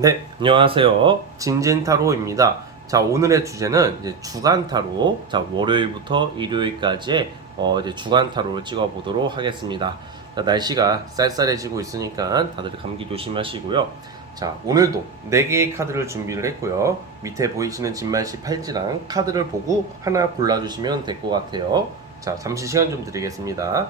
네, 안녕하세요. 진진타로입니다. 자, 오늘의 주제는 이제 주간타로, 자, 월요일부터 일요일까지의 이제 주간타로를 찍어보도록 하겠습니다. 자, 날씨가 쌀쌀해지고 있으니까 다들 감기 조심하시고요. 자, 오늘도 4개의 카드를 준비를 했고요. 밑에 보이시는 진말씨 팔찌랑 카드를 보고 하나 골라주시면 될 것 같아요. 자, 잠시 시간 좀 드리겠습니다.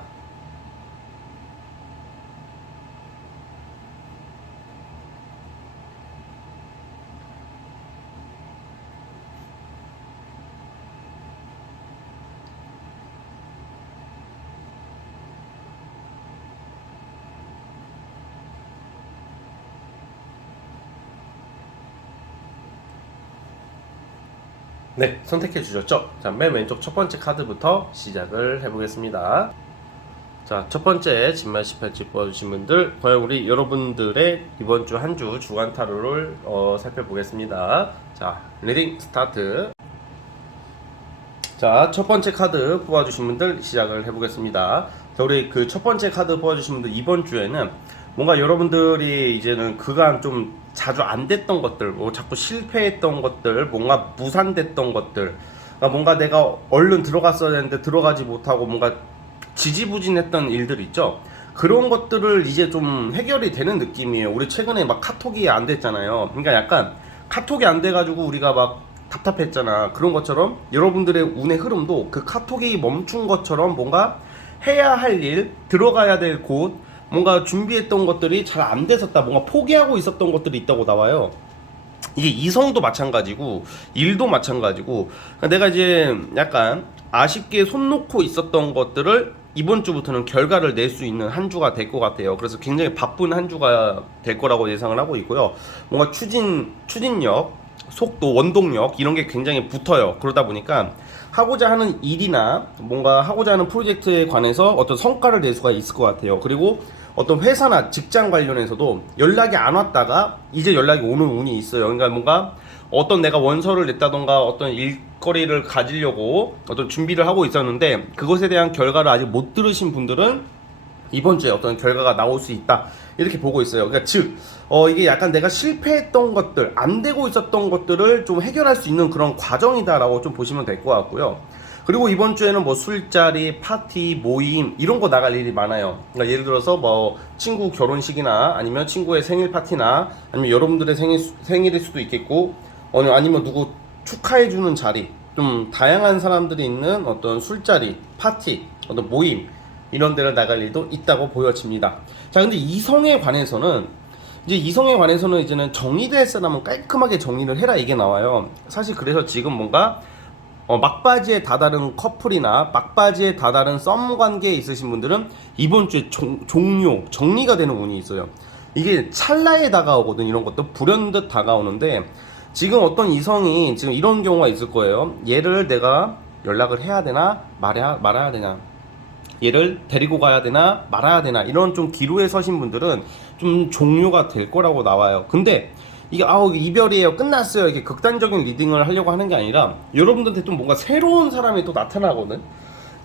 네, 선택해 주셨죠? 자, 맨 왼쪽 첫 번째 카드부터 시작을 해보겠습니다. 자, 첫 번째 진말 18집 뽑아주신 분들, 과연 우리 여러분들의 이번 주 한 주 주간 타로를 살펴보겠습니다. 자, 리딩 스타트. 자, 첫 번째 카드 뽑아주신 분들 시작을 해보겠습니다. 자, 우리 그 첫 번째 카드 뽑아주신 분들 이번 주에는 뭔가 여러분들이 이제는 그간 좀 자주 안 됐던 것들, 뭐 자꾸 실패했던 것들, 뭔가 무산됐던 것들, 그러니까 뭔가 내가 얼른 들어갔어야 되는데 들어가지 못하고 뭔가 지지부진했던 일들 있죠. 그런 것들을 이제 좀 해결이 되는 느낌이에요. 우리 최근에 막 카톡이 안 됐잖아요. 그러니까 약간 카톡이 안 돼가지고 우리가 막 답답했잖아. 그런 것처럼 여러분들의 운의 흐름도 그 카톡이 멈춘 것처럼 뭔가 해야 할 일, 들어가야 될 곳, 뭔가 준비했던 것들이 잘 안 됐었다. 뭔가 포기하고 있었던 것들이 있다고 나와요. 이게 이성도 마찬가지고 일도 마찬가지고, 그러니까 내가 이제 약간 아쉽게 손 놓고 있었던 것들을 이번 주부터는 결과를 낼 수 있는 한 주가 될 것 같아요. 그래서 굉장히 바쁜 한 주가 될 거라고 예상을 하고 있고요. 뭔가 추진력, 속도, 원동력 이런 게 굉장히 붙어요. 그러다 보니까 하고자 하는 일이나 뭔가 하고자 하는 프로젝트에 관해서 어떤 성과를 낼 수가 있을 것 같아요. 그리고 어떤 회사나 직장 관련해서도 연락이 안 왔다가 이제 연락이 오는 운이 있어요. 그러니까 뭔가 어떤 내가 원서를 냈다던가 어떤 일거리를 가지려고 어떤 준비를 하고 있었는데 그것에 대한 결과를 아직 못 들으신 분들은 이번 주에 어떤 결과가 나올 수 있다, 이렇게 보고 있어요. 그러니까 즉 이게 약간 내가 실패했던 것들, 안 되고 있었던 것들을 좀 해결할 수 있는 그런 과정이다라고 좀 보시면 될 것 같고요. 그리고 이번 주에는 뭐 술자리, 파티, 모임 이런 거 나갈 일이 많아요. 그러니까 예를 들어서 뭐 친구 결혼식이나 아니면 친구의 생일 파티나 아니면 여러분들의 생일일 수도 있겠고, 아니면 누구 축하해주는 자리, 좀 다양한 사람들이 있는 어떤 술자리, 파티, 어떤 모임 이런 데를 나갈 일도 있다고 보여집니다. 자, 근데 이성에 관해서는 이제는 정리될 사람은 깔끔하게 정리를 해라, 이게 나와요. 사실 그래서 지금 뭔가 막바지에 다다른 커플이나 막바지에 다다른 썸 관계에 있으신 분들은 이번 주에 종료, 정리가 되는 운이 있어요. 이게 찰나에 다가오거든. 이런 것도 불현듯 다가오는데 지금 어떤 이성이 지금 이런 경우가 있을 거예요. 얘를 내가 연락을 해야 되나 말아야 되나, 얘를 데리고 가야 되나 말아야 되나, 이런 좀 기로에 서신 분들은 좀 종료가 될 거라고 나와요. 근데 이게 이별이에요, 끝났어요, 이렇게 극단적인 리딩을 하려고 하는 게 아니라 여러분들한테 좀 뭔가 새로운 사람이 또 나타나거든.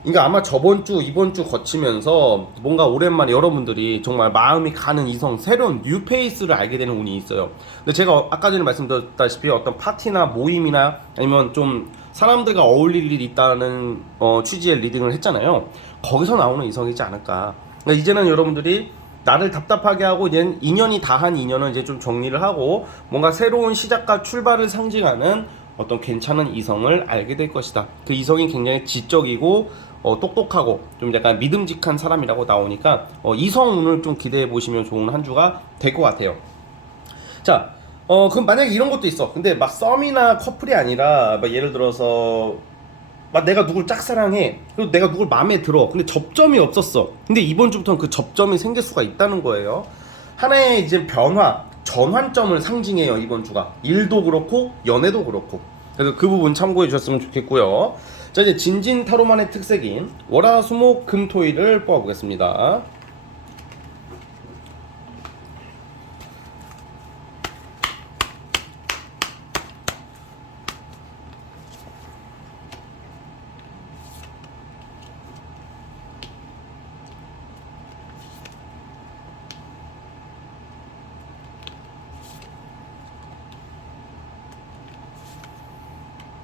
그러니까 아마 저번 주 이번 주 거치면서 뭔가 오랜만에 여러분들이 정말 마음이 가는 이성, 새로운 뉴페이스를 알게 되는 운이 있어요. 근데 제가 아까 전에 말씀드렸다시피 어떤 파티나 모임이나 아니면 좀 사람들과 어울릴 일이 있다는 취지의 리딩을 했잖아요. 거기서 나오는 이성이지 않을까. 그러니까 이제는 여러분들이 나를 답답하게 하고 이제 인연이 다한 인연은 이제 좀 정리를 하고 뭔가 새로운 시작과 출발을 상징하는 어떤 괜찮은 이성을 알게 될 것이다. 그 이성이 굉장히 지적이고 똑똑하고 좀 약간 믿음직한 사람이라고 나오니까 이성운을 좀 기대해 보시면 좋은 한 주가 될 것 같아요. 자, 그럼 만약에 이런 것도 있어. 근데 막 썸이나 커플이 아니라 막 예를 들어서 막 내가 누굴 짝사랑해. 그리고 내가 누굴 마음에 들어. 근데 접점이 없었어. 근데 이번 주부터는 그 접점이 생길 수가 있다는 거예요. 하나의 이제 변화, 전환점을 상징해요, 이번 주가. 일도 그렇고 연애도 그렇고. 그래서 그 부분 참고해 주셨으면 좋겠고요. 자, 이제 진진 타로만의 특색인 월화수목금토일을 뽑아보겠습니다.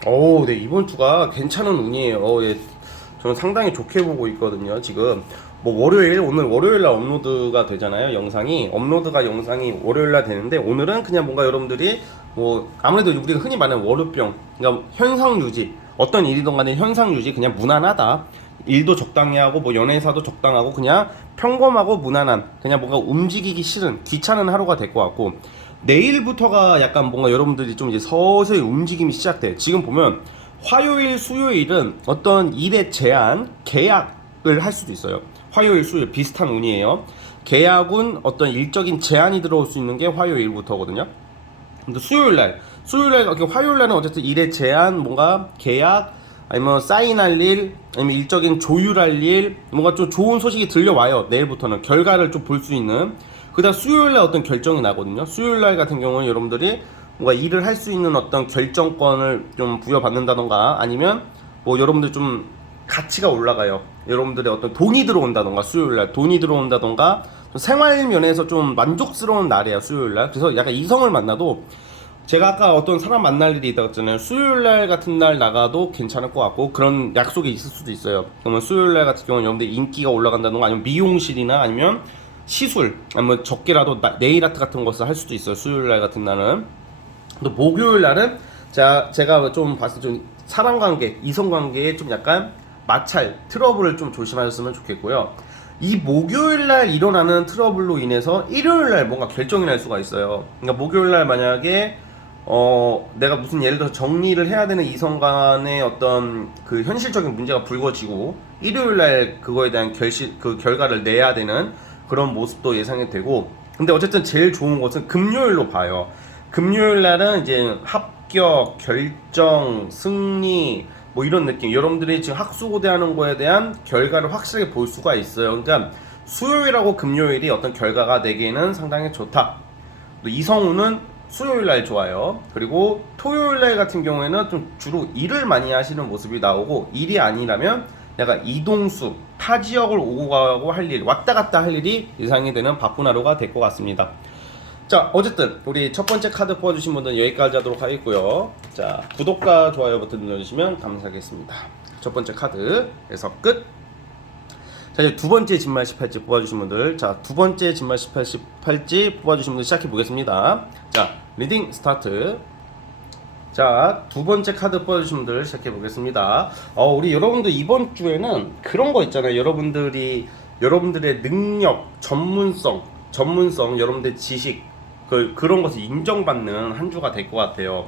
네, 이번 주가 괜찮은 운이에요. 예, 저는 상당히 좋게 보고 있거든요. 지금 뭐 오늘 월요일 날 업로드가 되잖아요. 영상이 월요일 날 되는데, 오늘은 그냥 뭔가 여러분들이 뭐 아무래도 우리가 흔히 말하는 월요병, 그러니까 현상 유지, 어떤 일이든 간에 현상 유지, 그냥 무난하다. 일도 적당히 하고 뭐 연애사도 적당하고 그냥 평범하고 무난한, 그냥 뭔가 움직이기 싫은 귀찮은 하루가 될 것 같고, 내일부터가 약간 뭔가 여러분들이 좀 이제 서서히 움직임이 시작돼. 지금 보면 화요일, 수요일은 어떤 일의 제한, 계약을 할 수도 있어요. 화요일, 수요일 비슷한 운이에요. 계약은 어떤 일적인 제한이 들어올 수 있는 게 화요일부터거든요. 근데 화요일날은 어쨌든 일의 제한, 뭔가 계약, 아니면 사인할 일, 아니면 일적인 조율할 일, 뭔가 좀 좋은 소식이 들려와요. 내일부터는 결과를 좀 볼 수 있는. 그다음 수요일날 어떤 결정이 나거든요. 수요일날 같은 경우는 여러분들이 뭔가 일을 할 수 있는 어떤 결정권을 좀 부여받는다던가, 아니면 뭐 여러분들 좀 가치가 올라가요. 여러분들의 어떤 돈이 들어온다던가, 수요일날 돈이 들어온다던가, 생활 면에서 좀 만족스러운 날이에요, 수요일날. 그래서 약간 이성을 만나도, 제가 아까 어떤 사람 만날 일이 있다고 했잖아요. 수요일날 같은 날 나가도 괜찮을 것 같고, 그런 약속이 있을 수도 있어요. 그러면 수요일날 같은 경우는 여러분들 인기가 올라간다던가, 아니면 미용실이나 아니면 시술, 아니면 적게라도 네일 아트 같은 것을 할 수도 있어요, 수요일날 같은 날은. 또 목요일날은 제가 좀 봤을 때 좀 사람관계, 이성관계에 좀 약간 마찰, 트러블을 좀 조심하셨으면 좋겠고요. 이 목요일날 일어나는 트러블로 인해서 일요일날 뭔가 결정이 날 수가 있어요. 그러니까 목요일날 만약에 내가 무슨 예를 들어서 정리를 해야 되는 이성 간의 어떤 그 현실적인 문제가 불거지고, 일요일날 그거에 대한 결과를 내야 되는 그런 모습도 예상이 되고, 근데 어쨌든 제일 좋은 것은 금요일로 봐요. 금요일날은 이제 합격, 결정, 승리, 뭐 이런 느낌, 여러분들이 지금 학수고대하는 거에 대한 결과를 확실하게 볼 수가 있어요. 그러니까 수요일하고 금요일이 어떤 결과가 내기에는 상당히 좋다. 또 이성우는 수요일날 좋아요. 그리고 토요일날 같은 경우에는 좀 주로 일을 많이 하시는 모습이 나오고, 일이 아니라면 약간 이동수, 타 지역을 오고 가고 할 일, 왔다 갔다 할 일이 예상이 되는 바쁜 하루가 될 것 같습니다. 자, 어쨌든 우리 첫 번째 카드 뽑아주신 분들은 여기까지 하도록 하겠고요. 자, 구독과 좋아요 버튼 눌러주시면 감사하겠습니다. 첫 번째 카드에서 끝. 자, 이제 두 번째 진말 18지 뽑아주신 분들, 자, 두 번째 진말 18지 뽑아주신 분들 시작해 보겠습니다. 자, 리딩 스타트. 자, 두 번째 카드 뽑아주신 분들 시작해 보겠습니다. 우리 여러분들 이번 주에는 그런 거 있잖아요. 여러분들의 능력, 전문성, 여러분들의 지식, 그런 것을 인정받는 한 주가 될 것 같아요.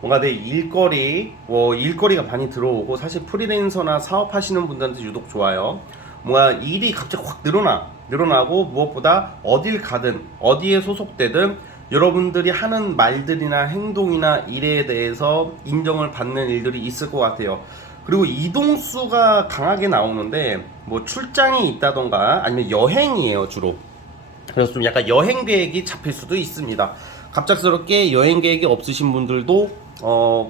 뭔가 내 일거리가 많이 들어오고, 사실 프리랜서나 사업하시는 분들한테 유독 좋아요. 뭔가 일이 갑자기 확 늘어나고, 무엇보다 어딜 가든 어디에 소속되든 여러분들이 하는 말들이나 행동이나 일에 대해서 인정을 받는 일들이 있을 것 같아요. 그리고 이동수가 강하게 나오는데, 뭐 출장이 있다던가 아니면 여행이에요, 주로. 그래서 좀 약간 여행 계획이 잡힐 수도 있습니다. 갑작스럽게 여행 계획이 없으신 분들도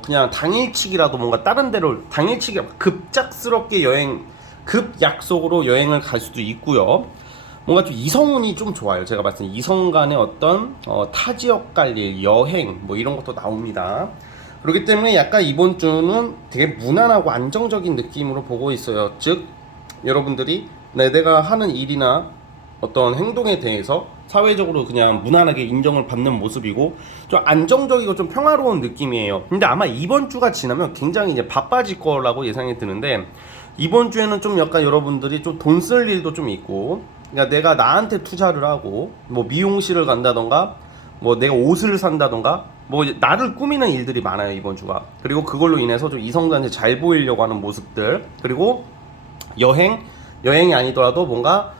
그냥 당일치기라도 뭔가 다른 데로, 급작스럽게 급 약속으로 여행을 갈 수도 있고요. 뭔가 좀 이성운이 좀 좋아요. 제가 봤을 때 이성 간의 어떤 타 지역 갈 일, 여행 뭐 이런 것도 나옵니다. 그렇기 때문에 약간 이번 주는 되게 무난하고 안정적인 느낌으로 보고 있어요. 즉 여러분들이 내가 하는 일이나 어떤 행동에 대해서 사회적으로 그냥 무난하게 인정을 받는 모습이고, 좀 안정적이고 좀 평화로운 느낌이에요. 근데 아마 이번 주가 지나면 굉장히 이제 바빠질 거라고 예상이 드는데, 이번 주에는 좀 약간 여러분들이 좀 돈 쓸 일도 좀 있고, 그러니까 내가 나한테 투자를 하고, 뭐 미용실을 간다던가, 뭐 내가 옷을 산다던가, 뭐 나를 꾸미는 일들이 많아요, 이번 주가. 그리고 그걸로 인해서 좀 이성들한테 잘 보이려고 하는 모습들, 그리고 여행이 아니더라도 뭔가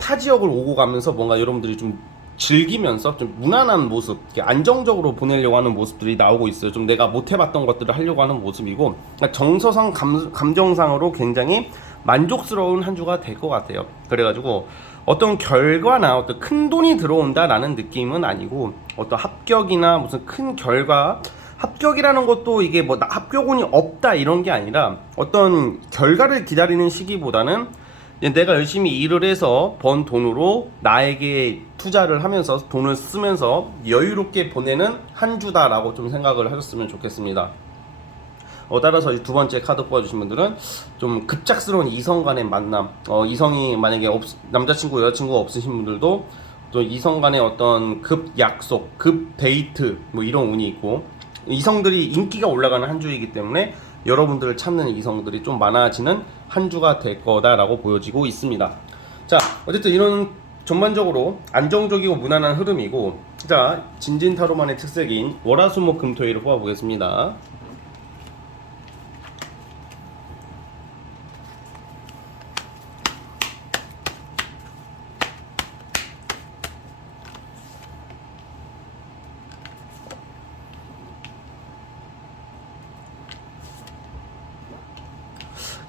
타 지역을 오고 가면서 뭔가 여러분들이 좀 즐기면서 좀 무난한 모습, 이렇게 안정적으로 보내려고 하는 모습들이 나오고 있어요. 좀 내가 못 해봤던 것들을 하려고 하는 모습이고, 그러니까 정서상 감정상으로 굉장히 만족스러운 한 주가 될 것 같아요. 그래가지고 어떤 결과나 어떤 큰 돈이 들어온다라는 느낌은 아니고, 어떤 합격이나 무슨 큰 결과, 합격이라는 것도 이게 뭐 합격운이 없다 이런 게 아니라, 어떤 결과를 기다리는 시기보다는 내가 열심히 일을 해서 번 돈으로 나에게 투자를 하면서 돈을 쓰면서 여유롭게 보내는 한 주다라고 좀 생각을 하셨으면 좋겠습니다. 따라서 두 번째 카드 뽑아주신 분들은 좀 급작스러운 이성 간의 만남, 이성이 만약에 남자친구 여자친구가 없으신 분들도 또 이성 간의 어떤 급 약속, 급 데이트 뭐 이런 운이 있고, 이성들이 인기가 올라가는 한 주이기 때문에 여러분들을 찾는 이성들이 좀 많아지는 한 주가 될 거다라고 보여지고 있습니다. 자, 어쨌든 이런 전반적으로 안정적이고 무난한 흐름이고, 자, 진진타로만의 특색인 월화수목금토일을 뽑아보겠습니다.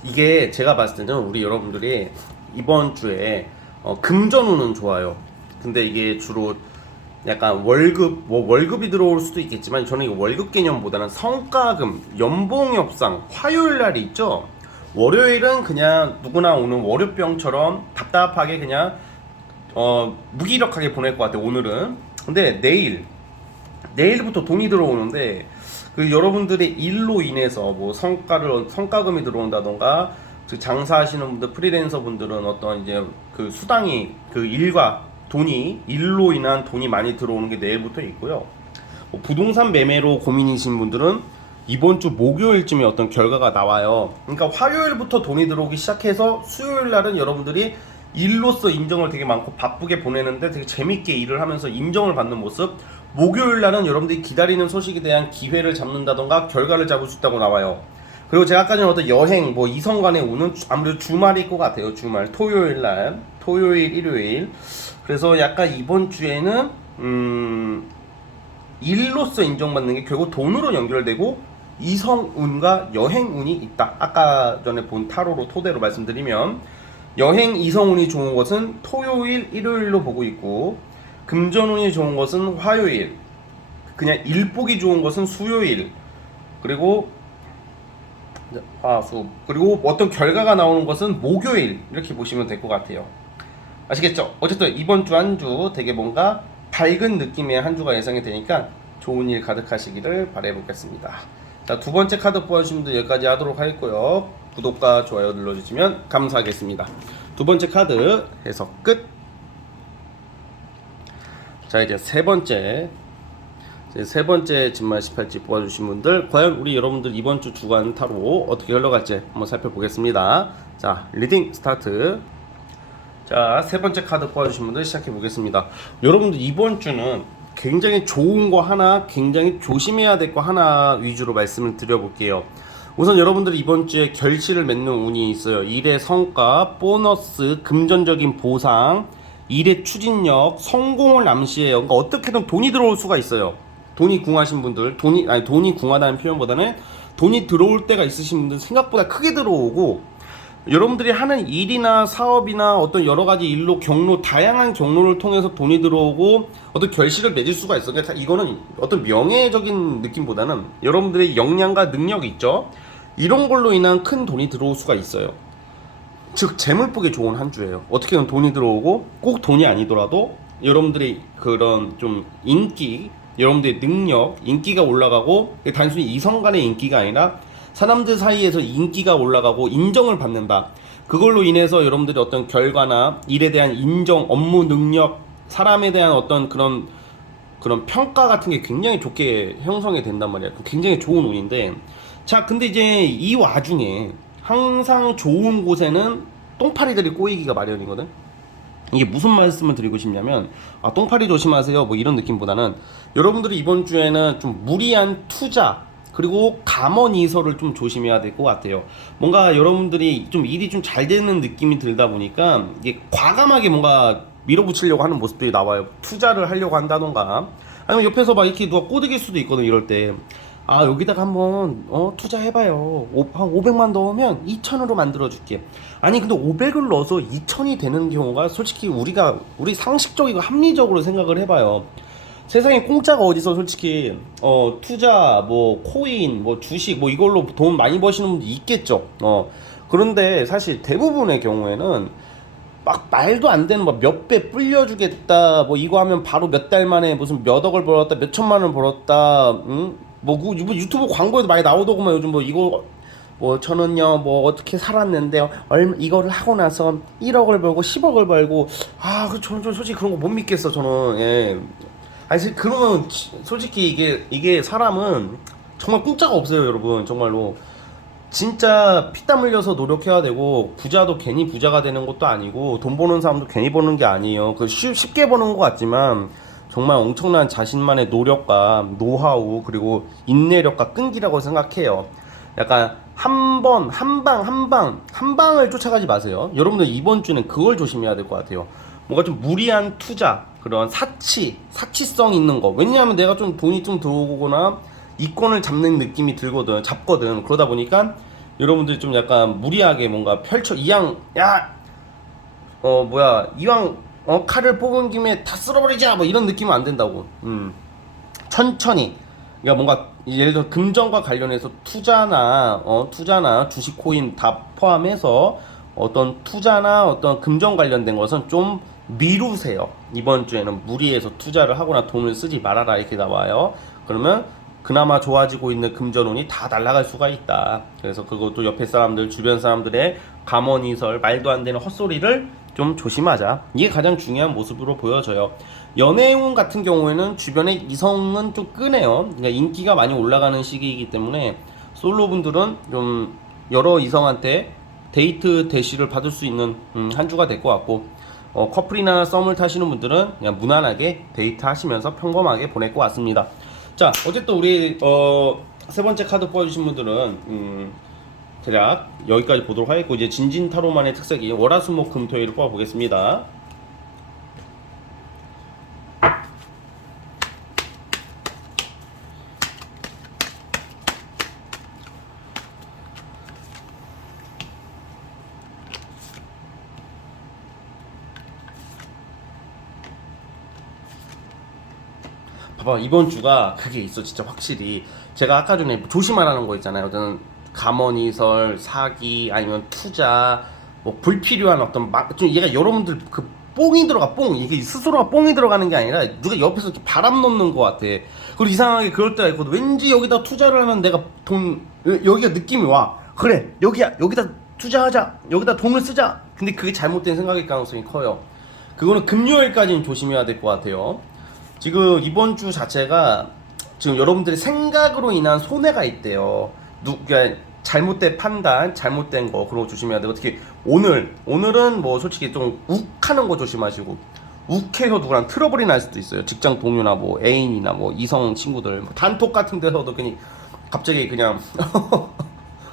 이게 제가 봤을 때는 우리 여러분들이 이번 주에 금전운은 좋아요. 근데 이게 주로 약간 월급이 들어올 수도 있겠지만, 저는 이거 월급 개념보다는 성과금, 연봉협상, 화요일 날이 있죠. 월요일은 그냥 누구나 오는 월요병처럼 답답하게 그냥 무기력하게 보낼 것 같아요, 오늘은. 근데 내일부터 돈이 들어오는데, 그 여러분들의 일로 인해서 뭐 성과금이 들어온다던가, 그 장사하시는 분들, 프리랜서 분들은 어떤 이제 그 수당이, 그 일로 인한 돈이 많이 들어오는 게 내일부터 있고요. 뭐 부동산 매매로 고민이신 분들은 이번 주 목요일쯤에 어떤 결과가 나와요. 그러니까 화요일부터 돈이 들어오기 시작해서 수요일 날은 여러분들이 일로서 인정을 되게 많고 바쁘게 보내는데 되게 재밌게 일을 하면서 인정을 받는 모습, 목요일 날은 여러분들이 기다리는 소식에 대한 기회를 잡는다던가 결과를 잡을 수 있다고 나와요. 그리고 제가 아까 전에 어떤 여행, 뭐 이성 간의 운은 아무래도 주말일 것 같아요. 주말, 토요일, 일요일. 그래서 약간 이번 주에는 일로서 인정받는 게 결국 돈으로 연결되고 이성운과 여행운이 있다. 아까 전에 본 타로로 토대로 말씀드리면, 여행 이성운이 좋은 것은 토요일, 일요일로 보고 있고, 금전운이 좋은 것은 화요일, 그냥 일복이 좋은 것은 수요일, 그리고 그리고 어떤 결과가 나오는 것은 목요일, 이렇게 보시면 될 것 같아요. 아시겠죠? 어쨌든 이번 주 한 주 되게 뭔가 밝은 느낌의 한 주가 예상이 되니까 좋은 일 가득하시기를 바라보겠습니다. 자, 두 번째 카드 뽑아주신 분들 여기까지 하도록 하겠고요. 구독과 좋아요 눌러주시면 감사하겠습니다. 두 번째 카드 해석 끝. 자, 이제 세 번째 진말 18지 뽑아주신 분들, 과연 우리 여러분들 이번 주 주간 타로 어떻게 흘러갈지 한번 살펴보겠습니다. 자, 리딩 스타트. 자, 세 번째 카드 뽑아주신 분들 시작해 보겠습니다. 여러분들 이번 주는 굉장히 좋은 거 하나, 굉장히 조심해야 될 거 하나 위주로 말씀을 드려볼게요. 우선 여러분들이 이번 주에 결실을 맺는 운이 있어요. 일의 성과, 보너스, 금전적인 보상, 일의 추진력, 성공을 암시해요. 그러니까 어떻게든 돈이 들어올 수가 있어요. 돈이 궁하신 분들, 돈이 궁하다는 표현보다는 돈이 들어올 때가 있으신 분들 생각보다 크게 들어오고, 여러분들이 하는 일이나 사업이나 어떤 여러 가지 일로 다양한 경로를 통해서 돈이 들어오고 어떤 결실을 맺을 수가 있어요. 그러니까 이거는 어떤 명예적인 느낌보다는 여러분들의 역량과 능력이 있죠. 이런 걸로 인한 큰 돈이 들어올 수가 있어요. 즉 재물복이 좋은 한 주예요. 어떻게든 돈이 들어오고, 꼭 돈이 아니더라도 여러분들이 그런 좀 인기, 여러분들의 능력, 인기가 올라가고, 단순히 이성 간의 인기가 아니라 사람들 사이에서 인기가 올라가고 인정을 받는다. 그걸로 인해서 여러분들이 어떤 결과나 일에 대한 인정, 업무 능력, 사람에 대한 어떤 그런 평가 같은 게 굉장히 좋게 형성이 된단 말이야. 굉장히 좋은 운인데, 자, 근데 이제 이 와중에 항상 좋은 곳에는 똥파리들이 꼬이기가 마련이거든. 이게 무슨 말씀을 드리고 싶냐면, 똥파리 조심하세요 뭐 이런 느낌보다는, 여러분들이 이번 주에는 좀 무리한 투자, 그리고 감언이설을 좀 조심해야 될 것 같아요. 뭔가 여러분들이 좀 일이 좀 잘 되는 느낌이 들다 보니까 이게 과감하게 뭔가 밀어붙이려고 하는 모습들이 나와요. 투자를 하려고 한다던가, 아니면 옆에서 막 이렇게 누가 꼬드길 수도 있거든. 이럴 때 여기다가 한번 투자해봐요. 한 500만 넣으면 2천으로 만들어줄게. 아니 근데 500을 넣어서 2천이 되는 경우가, 솔직히 우리 상식적이고 합리적으로 생각을 해봐요. 세상에 공짜가 어디서, 솔직히 투자, 뭐 코인, 뭐 주식, 뭐 이걸로 돈 많이 버시는 분도 있겠죠. 그런데 사실 대부분의 경우에는 막 말도 안 되는 뭐 몇 배 불려주겠다, 뭐 이거 하면 바로 몇 달 만에 무슨 몇 억을 벌었다, 몇 천만 원을 벌었다, 뭐 유튜브 광고에도 많이 나오더구만 요즘 뭐 이거 뭐 저는요 뭐 어떻게 살았는데요 이거를 하고 나서 1억을 벌고 10억을 벌고 저는 솔직히 그런 거 못 믿겠어 저는. 예. 아니 그러면 솔직히 이게 사람은 정말 공짜가 없어요 여러분. 정말로 진짜 피땀 흘려서 노력해야 되고, 부자도 괜히 부자가 되는 것도 아니고, 돈 버는 사람도 괜히 버는 게 아니에요. 쉽게 버는 것 같지만 정말 엄청난 자신만의 노력과 노하우 그리고 인내력과 끈기라고 생각해요. 약간 한 방을 쫓아가지 마세요. 여러분들 이번 주는 그걸 조심해야 될 것 같아요. 뭔가 좀 무리한 투자, 그런 사치성 있는 거. 왜냐하면 내가 좀 돈이 좀 들어오거나 이권을 잡는 느낌이 잡거든. 그러다 보니까 여러분들이 좀 약간 무리하게 뭔가 이왕 칼을 뽑은 김에 다 쓸어버리자 뭐 이런 느낌은 안 된다고. 천천히. 그러니까 뭔가 예를 들어 금전과 관련해서 투자나 주식 코인 다 포함해서 어떤 투자나 어떤 금전 관련된 것은 좀 미루세요. 이번 주에는 무리해서 투자를 하거나 돈을 쓰지 말아라 이렇게 나와요. 그러면 그나마 좋아지고 있는 금전운이 다 날아갈 수가 있다. 그래서 그것도 옆에 사람들, 주변 사람들의 감언이설, 말도 안 되는 헛소리를 좀 조심하자. 이게 가장 중요한 모습으로 보여져요. 연애운 같은 경우에는 주변에 이성은 좀 끄네요. 그러니까 인기가 많이 올라가는 시기이기 때문에 솔로분들은 좀 여러 이성한테 데이트 대시를 받을 수 있는 한 주가 될 것 같고, 커플이나 썸을 타시는 분들은 그냥 무난하게 데이트 하시면서 평범하게 보낼 것 같습니다. 자, 어쨌든 우리 세 번째 카드 뽑아주신 분들은 대략 여기까지 보도록 하겠고, 이제 진진타로만의 특색이 월화수목금토일을 뽑아보겠습니다. 봐봐, 이번 주가 그게 있어. 진짜 확실히 제가 아까 전에 조심하라는 거 있잖아요. 어떤 감언이설, 사기, 아니면 투자, 뭐 불필요한 어떤 좀 얘가 여러분들 그 뽕이 들어가. 이게 스스로가 뽕이 들어가는 게 아니라 누가 옆에서 이렇게 바람 넣는 것 같아. 그리고 이상하게 그럴 때가 있거든. 왠지 여기다 투자를 하면 내가 여기가 느낌이 와. 그래, 여기다 투자하자, 여기다 돈을 쓰자. 근데 그게 잘못된 생각일 가능성이 커요. 그거는 금요일까지는 조심해야 될 것 같아요. 지금 이번 주 자체가 지금 여러분들의 생각으로 인한 손해가 있대요. 그러니까 잘못된 판단, 잘못된 거 그런 거 조심해야 되고, 특히 오늘은 뭐 솔직히 좀 욱하는 거 조심하시고, 욱해서 누구랑 트러블이 날 수도 있어요. 직장 동료나 뭐 애인이나 뭐 이성 친구들, 뭐 단톡 같은 데서도 그냥 갑자기 그냥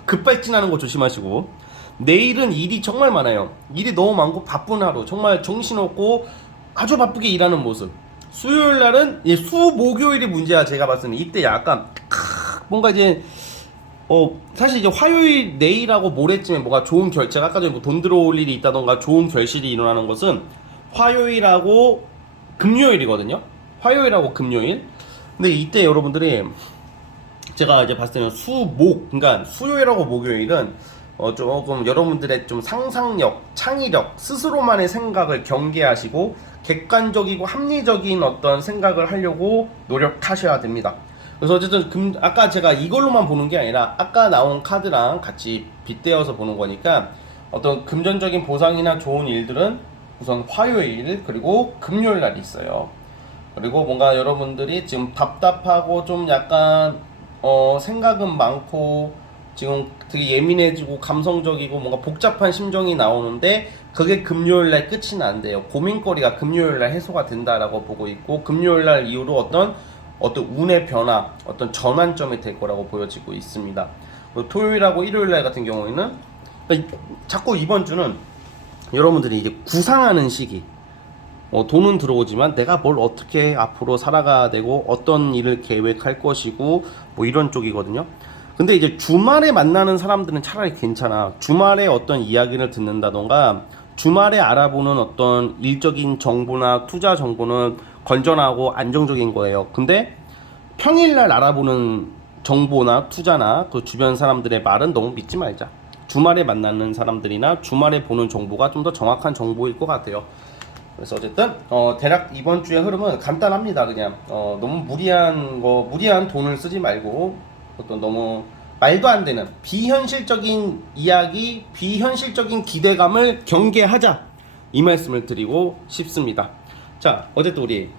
급발진하는 거 조심하시고, 내일은 일이 정말 많아요. 일이 너무 많고 바쁜 하루, 정말 정신없고 아주 바쁘게 일하는 모습. 수요일 날은 수목요일이 문제야. 제가 봤을 때는 이때 약간 뭔가 이제 사실 이제 화요일 내일하고 모레쯤에 뭔가 좋은 결제가, 아까 전에 뭐 돈 들어올 일이 있다던가 좋은 결실이 일어나는 것은 화요일하고 금요일이거든요. 화요일하고 금요일. 근데 이때 여러분들이 제가 이제 봤을 때는 그러니까 수요일하고 목요일은 조금 여러분들의 좀 상상력, 창의력, 스스로만의 생각을 경계하시고 객관적이고 합리적인 어떤 생각을 하려고 노력하셔야 됩니다. 그래서 어쨌든 아까 제가 이걸로만 보는 게 아니라 아까 나온 카드랑 같이 빗대어서 보는 거니까, 어떤 금전적인 보상이나 좋은 일들은 우선 화요일 그리고 금요일 날 있어요. 그리고 뭔가 여러분들이 지금 답답하고 좀 약간 생각은 많고 지금 되게 예민해지고 감성적이고 뭔가 복잡한 심정이 나오는데, 그게 금요일날 끝이 난대요. 고민거리가 금요일날 해소가 된다라고 보고 있고, 금요일날 이후로 어떤 운의 변화, 어떤 전환점이 될 거라고 보여지고 있습니다. 토요일하고 일요일날 같은 경우에는 자꾸 이번 주는 여러분들이 이제 구상하는 시기, 돈은 들어오지만 내가 뭘 어떻게 앞으로 살아가야 되고 어떤 일을 계획할 것이고 뭐 이런 쪽이거든요. 근데 이제 주말에 만나는 사람들은 차라리 괜찮아. 주말에 어떤 이야기를 듣는다던가 주말에 알아보는 어떤 일적인 정보나 투자 정보는 건전하고 안정적인 거예요. 근데 평일날 알아보는 정보나 투자나 그 주변 사람들의 말은 너무 믿지 말자. 주말에 만나는 사람들이나 주말에 보는 정보가 좀 더 정확한 정보일 것 같아요. 그래서 어쨌든 대략 이번 주의 흐름은 간단합니다. 그냥 너무 무리한 돈을 쓰지 말고 어떤 너무 말도 안 되는 비현실적인 이야기, 비현실적인 기대감을 경계하자, 이 말씀을 드리고 싶습니다. 자, 어쨌든 우리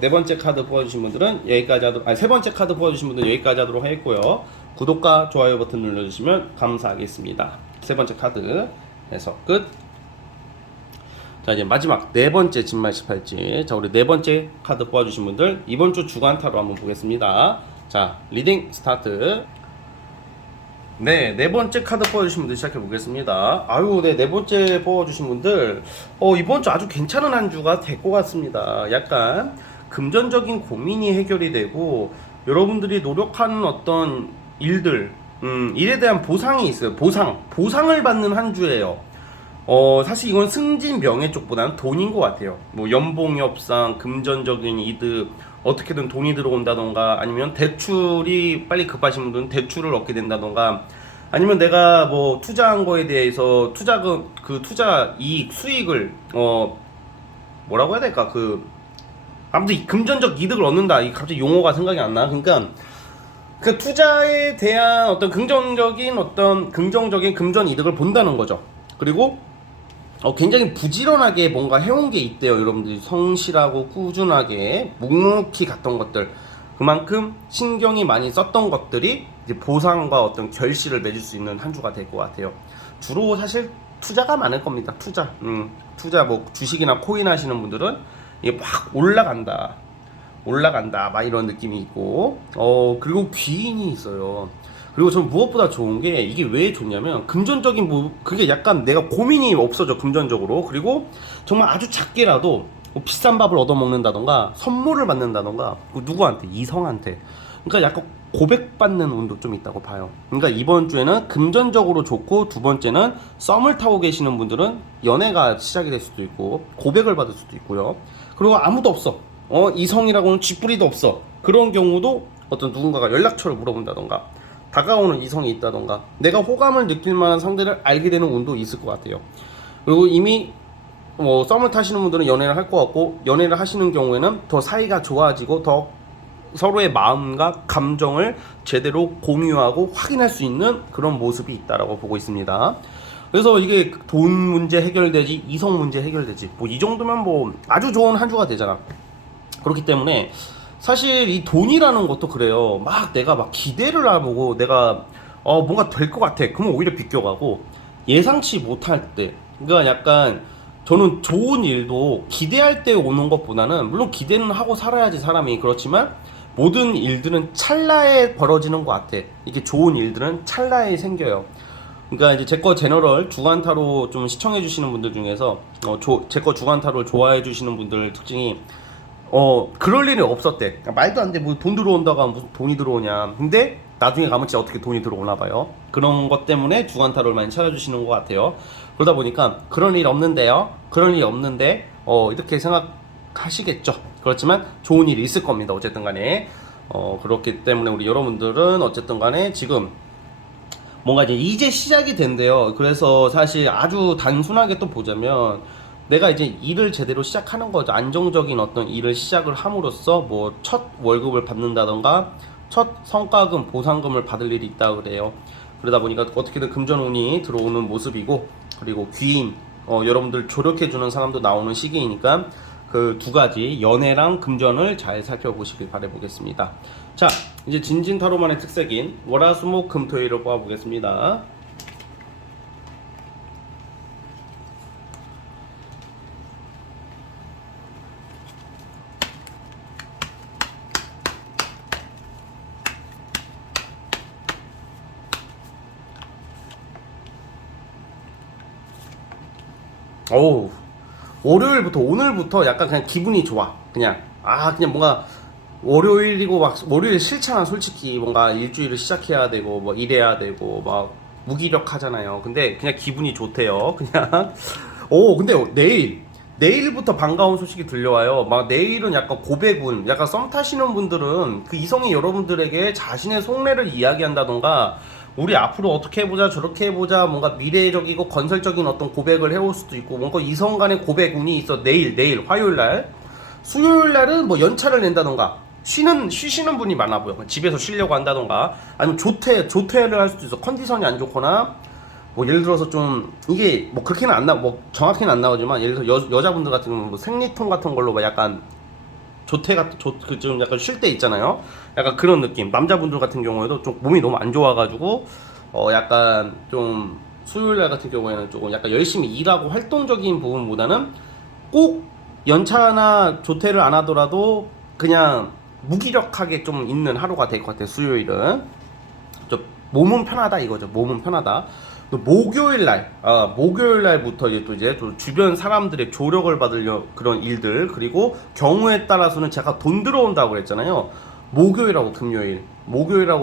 네 번째 카드 뽑아주신 분들은 여기까지 하도록, 아니 세 번째 카드 뽑아주신 분들은 여기까지 하도록 하겠고요. 구독과 좋아요 버튼 눌러주시면 감사하겠습니다. 세 번째 카드 해서 끝. 자, 이제 마지막 네 번째 진말 18지. 자, 우리 네 번째 카드 뽑아주신 분들 이번 주 주간타로 한번 보겠습니다. 자, 리딩 스타트. 네 번째 카드 뽑아주신 분들 시작해 보겠습니다. 아유, 네 번째 뽑아주신 분들 이번 주 아주 괜찮은 한 주가 될 것 같습니다. 약간 금전적인 고민이 해결이 되고 여러분들이 노력하는 어떤 일들, 일에 대한 보상이 있어요. 보상을 받는 한 주예요. 사실 이건 승진 명예 쪽보다는 돈인 것 같아요. 뭐 연봉 협상, 금전적인 이득, 어떻게든 돈이 들어온다던가, 아니면 대출이 빨리 급하신 분들은 대출을 얻게 된다던가, 아니면 내가 뭐 투자한 거에 대해서 투자금, 그 투자 이익, 수익을 뭐라고 해야 될까, 아무튼 금전적 이득을 얻는다. 이 갑자기 용어가 생각이 안 나. 그러니까 그 투자에 대한 어떤 긍정적인 금전 이득을 본다는 거죠. 그리고 굉장히 부지런하게 뭔가 해온 게 있대요. 여러분들이 성실하고 꾸준하게 묵묵히 갔던 것들, 그만큼 신경이 많이 썼던 것들이 이제 보상과 어떤 결실을 맺을 수 있는 한 주가 될 것 같아요. 주로 사실 투자가 많을 겁니다. 투자 뭐 주식이나 코인 하시는 분들은 이게 막 올라간다 막 이런 느낌이 있고, 그리고 귀인이 있어요. 그리고 저는 무엇보다 좋은 게, 이게 왜 좋냐면 금전적인 그게 약간 내가 고민이 없어져, 금전적으로. 그리고 정말 아주 작게라도 뭐 비싼 밥을 얻어먹는다던가 선물을 받는다던가, 누구한테? 이성한테. 그러니까 약간 고백받는 운도 좀 있다고 봐요. 그러니까 이번 주에는 금전적으로 좋고, 두 번째는 썸을 타고 계시는 분들은 연애가 시작이 될 수도 있고 고백을 받을 수도 있고요. 그리고 아무도 없어, 이성이라고는 쥐뿌리도 없어. 그런 경우도 어떤 누군가가 연락처를 물어본다던가, 다가오는 이성이 있다던가, 내가 호감을 느낄 만한 상대를 알게 되는 운도 있을 것 같아요. 그리고 이미 썸을 타시는 분들은 연애를 할 것 같고, 연애를 하시는 경우에는 더 사이가 좋아지고 더 서로의 마음과 감정을 제대로 공유하고 확인할 수 있는 그런 모습이 있다라고 보고 있습니다. 그래서 이게 돈 문제 해결되지, 이성 문제 해결되지, 뭐 이 정도면 뭐 아주 좋은 한 주가 되잖아. 그렇기 때문에 사실 이 돈이라는 것도 그래요. 막 내가 막 기대를 하고 내가 뭔가 될 것 같아. 그러면 오히려 비껴가고, 예상치 못할 때, 그러니까 약간 저는 좋은 일도 기대할 때 오는 것보다는, 물론 기대는 하고 살아야지 사람이, 그렇지만 모든 일들은 찰나에 벌어지는 것 같아. 이게 좋은 일들은 찰나에 생겨요. 그러니까 이제 제거 제너럴 주간타로 좀 시청해 주시는 분들 중에서 제거 주간타로를 좋아해 주시는 분들 특징이, 그럴 일이 없었대. 말도 안 돼. 뭐 돈 들어온다가 무슨 돈이 들어오냐. 근데 나중에 가면 진짜 어떻게 돈이 들어오나 봐요. 그런 것 때문에 주간타로를 많이 찾아주시는 것 같아요. 그러다 보니까 그런 일 없는데요, 그런 일 없는데 이렇게 생각하시겠죠. 그렇지만 좋은 일이 있을 겁니다. 어쨌든 간에 그렇기 때문에 우리 여러분들은 어쨌든 간에 지금 뭔가 이제 시작이 된대요. 그래서 사실 아주 단순하게 또 보자면, 내가 이제 일을 제대로 시작하는 거죠. 안정적인 어떤 일을 시작을 함으로써 뭐 첫 월급을 받는다던가 첫 성과금, 보상금을 받을 일이 있다 그래요. 그러다 보니까 어떻게든 금전운이 들어오는 모습이고, 그리고 귀인, 여러분들 조력해주는 사람도 나오는 시기이니까 그 두 가지, 연애랑 금전을 잘 살펴보시길 바라보겠습니다. 자, 이제 진진타로만의 특색인 월화수목 금토일을 뽑아보겠습니다. 어우, 월요일부터, 오늘부터 약간 그냥 기분이 좋아. 그냥 뭔가 월요일이고, 막 월요일 싫잖아 솔직히. 뭔가 일주일을 시작해야 되고 뭐 일해야 되고 막 무기력하잖아요. 근데 그냥 기분이 좋대요. 그냥 근데 내일부터 반가운 소식이 들려와요. 막 내일은 약간 고백운, 약간 썸 타시는 분들은 그 이성이 여러분들에게 자신의 속내를 이야기한다던가, 우리 앞으로 어떻게 해보자 저렇게 해보자 뭔가 미래적이고 건설적인 어떤 고백을 해올 수도 있고 뭔가 이성 간의 고백운이 있어. 내일 화요일날, 수요일날은 뭐 연차를 낸다던가 쉬시는 분이 많아 보여. 집에서 쉬려고 한다던가 아니면 조퇴를 할 수도 있어. 컨디션이 안 좋거나 뭐 예를 들어서 좀 이게 뭐 그렇게는 뭐 정확히는 안 나오지만 예를 들어서 여자분들 같은 경우는 뭐 생리통 같은 걸로 막 약간 조퇴 같은 좀 약간 쉴 때 있잖아요. 약간 그런 느낌. 남자분들 같은 경우에도 좀 몸이 너무 안 좋아가지고 약간 좀 수요일 날 같은 경우에는 조금 약간 열심히 일하고 활동적인 부분보다는 꼭 연차나 조퇴를 안 하더라도 그냥 무기력하게 좀 있는 하루가 될 것 같아요. 수요일은 좀 몸은 편하다 이거죠. 몸은 편하다. 또 목요일 날부터 이제 또 주변 사람들의 조력을 받으려 그런 일들, 그리고 경우에 따라서는 제가 돈 들어온다고 그랬잖아요. 목요일하고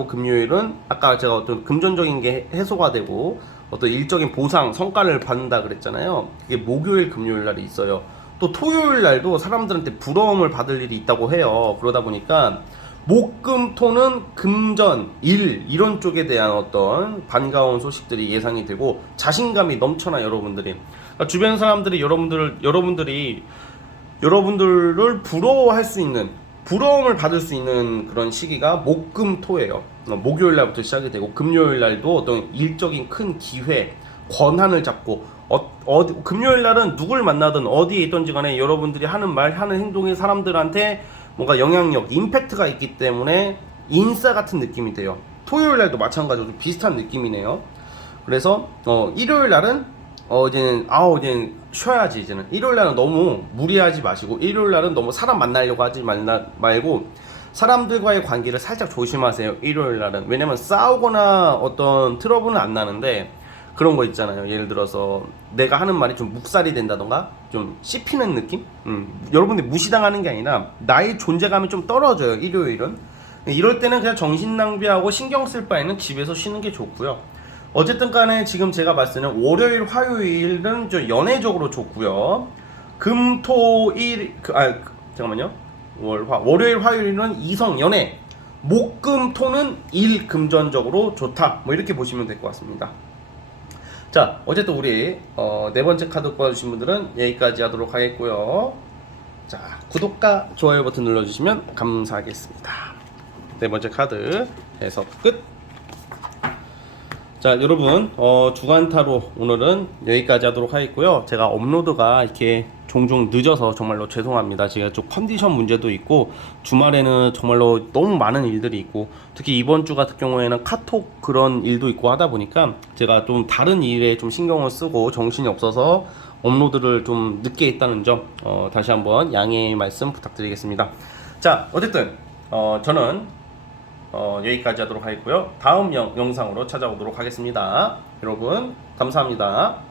금요일은 아까 제가 어떤 금전적인 게 해소가 되고 어떤 일적인 보상 성과를 받는다 그랬잖아요. 그게 목요일 금요일 날이 있어요. 또 토요일 날도 사람들한테 부러움을 받을 일이 있다고 해요. 그러다 보니까 목금토는 금전, 일 이런 쪽에 대한 어떤 반가운 소식들이 예상이 되고 자신감이 넘쳐나 여러분들이. 그러니까 주변 사람들이 여러분들을 부러워할 수 있는, 부러움을 받을 수 있는 그런 시기가 목금토예요. 목요일 날부터 시작이 되고 금요일 날도 어떤 일적인 큰 기회, 권한을 잡고 금요일 날은 누굴 만나든 어디에 있든지 간에 여러분들이 하는 말, 하는 행동이 사람들한테 뭔가 영향력, 임팩트가 있기 때문에 인싸 같은 느낌이 돼요. 토요일 날도 마찬가지로 좀 비슷한 느낌이네요. 그래서 일요일 날은 이제는 쉬어야지. 이제는 일요일 날은 너무 무리하지 마시고 일요일 날은 너무 사람 만나려고 하지 말고 사람들과의 관계를 살짝 조심하세요. 일요일 날은. 왜냐면 싸우거나 어떤 트러블은 안 나는데 그런 거 있잖아요. 예를 들어서 내가 하는 말이 좀 묵살이 된다던가 좀 씹히는 느낌? 여러분들이 무시당하는 게 아니라 나의 존재감이 좀 떨어져요. 일요일은. 이럴 때는 그냥 정신 낭비하고 신경 쓸 바에는 집에서 쉬는 게 좋고요. 어쨌든 간에 지금 제가 봤을 때는 월요일 화요일은 좀 연애적으로 좋고요. 잠깐만요. 월요일 화요일은 이성 연애, 목금토는 일 금전적으로 좋다. 뭐 이렇게 보시면 될 것 같습니다. 자, 어쨌든 우리 네 번째 카드 뽑아주신 분들은 여기까지 하도록 하겠고요. 자, 구독과 좋아요 버튼 눌러주시면 감사하겠습니다. 네 번째 카드 해석 끝. 자, 여러분 주간타로 오늘은 여기까지 하도록 하겠고요. 제가 업로드가 이렇게 종종 늦어서 정말로 죄송합니다. 제가 좀 컨디션 문제도 있고 주말에는 정말로 너무 많은 일들이 있고 특히 이번 주 같은 경우에는 카톡 그런 일도 있고 하다 보니까 제가 좀 다른 일에 좀 신경을 쓰고 정신이 없어서 업로드를 좀 늦게 했다는 점 다시 한번 양해의 말씀 부탁드리겠습니다. 자, 어쨌든 저는 여기까지 하도록 하겠고요. 다음 영상으로 찾아오도록 하겠습니다. 여러분 감사합니다.